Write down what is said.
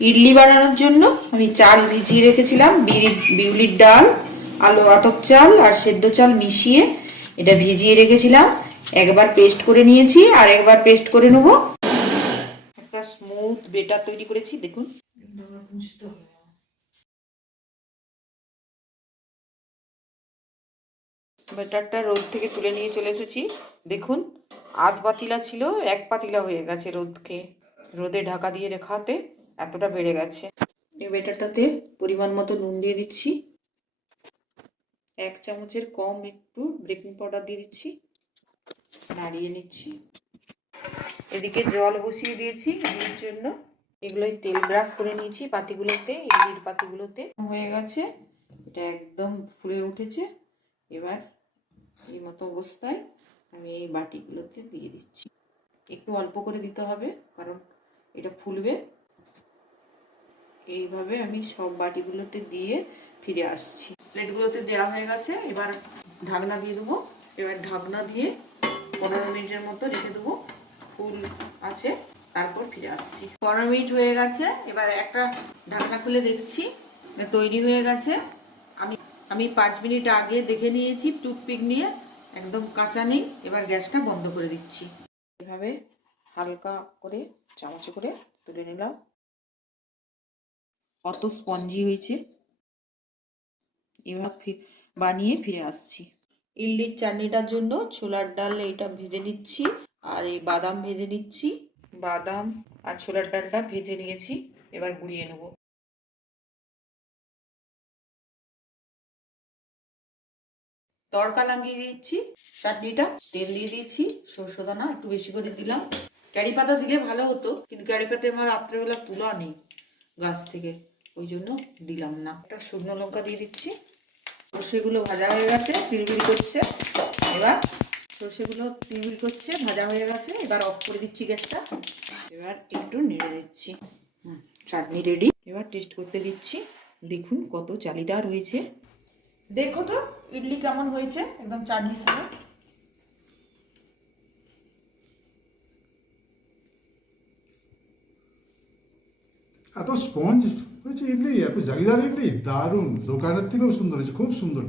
ইডলি বানানোর জন্য আমি চাল ভিজিয়ে রেখেছিলাম, বিউলির ডাল, আলো আতপ চাল আর সেদ্ধ চাল মিশিয়ে এটা ভিজিয়ে রেখেছিলাম। একবার পেস্ট করে নিয়েছি আর একবার পেস্ট করে নেব। একটা স্মুথ বেটার তৈরি করেছি, দেখুন। বেটারটা রোদ থেকে তুলে নিয়ে চলে এসেছি। দেখুন, আধ পাতিলা ছিল, এক পাতিলা হয়ে গেছে। রোদে ঢাকা দিয়ে রেখাতে এতটা বেড়ে গেছে। এই বেটারটাতে পরিমাণ মতো নুন দিয়ে দিচ্ছি, 1 চামচের কম একটু বেকিং পাউডার দিয়ে দিচ্ছি, নাড়িয়ে নিচ্ছি। এদিকে জল বসিয়ে দিয়েছি ইডলির জন্য। এগুলোই তেল ব্রাশ করে নিয়েছি পাতিগুলোতে, ইডলির পাতিগুলোতে। হয়ে গেছে, এটা একদম ফুলে উঠেছে। এবার এই মতো অবস্থায় আমি এই বাটিগুলোতে দিয়ে দিচ্ছি। একটু অল্প করে দিতে হবে কারণ এটা ফুলবে। এইভাবে আমি সব বাটিগুলোতে দিয়ে ফিরে আসছি। প্লেটগুলোতে দেওয়া হয়ে গেছে, এবার ঢাকনা দিয়ে দেবো। এবার ঢাকনা দিয়ে 15 মিনিটের মতো রেখে দেবো, ফুল আছে, তারপর ফিরে আসছি। 15 মিনিট হয়ে গেছে, এবার একটা ঢাকনা খুলে দেখছি তৈরি হয়ে গেছে। আমি 5 মিনিট আগে দেখে নিয়েছি টুথপিক নিয়ে, একদম কাঁচা নেই। এবার গ্যাসটা বন্ধ করে দিচ্ছি। এভাবে হালকা করে চামচে করে তুলে নিলাম। কত স্পঞ্জি হয়েছে। এভাবে বানিয়ে ফিরে আসছি। ইডলির চাটনিটার জন্য ছোলার ডাল এইটা ভেজে নিচ্ছি, আর এই বাদাম ভেজে নিচ্ছি। বাদাম আর ছোলার ডালটা ভেজে নিয়েছি, এবার গুঁড়িয়ে নেব। তড়কা লাগিয়ে দিচ্ছি চাটনিটা। তেল দিয়ে দিয়েছি, সরষে দানা একটু বেশি করে দিলাম। কারি পাতা দিলে ভালো হতো, কিন্তু কারি পাতা আমার রাত্রেবেলা তোলা নেই গাছ থেকে, ওই জন্য দিলাম না। একটা শুকনো লঙ্কা দিয়ে দিচ্ছি। সর্ষেগুলো ভাজা হয়ে গেছে, তিলবিল করছে। এবার সর্ষেগুলো তিলবিল করছে, ভাজা হয়ে গেছে। এবার অফ করে দিচ্ছি গ্যাসটা। এবার একটু নেড়ে দিচ্ছি। চাটনি রেডি। এবার টেস্ট করতে দিচ্ছি। দেখুন কত জালিদার হয়েছে। দেখো তো ইডলি কেমন হয়েছে, একদম চাটনির সঙ্গে। এত স্পঞ্জ হয়েছে ইডলি, এত জালিদার ইডলি, দারুণ। দোকানের থেকেও সুন্দর হয়েছে, খুব সুন্দর।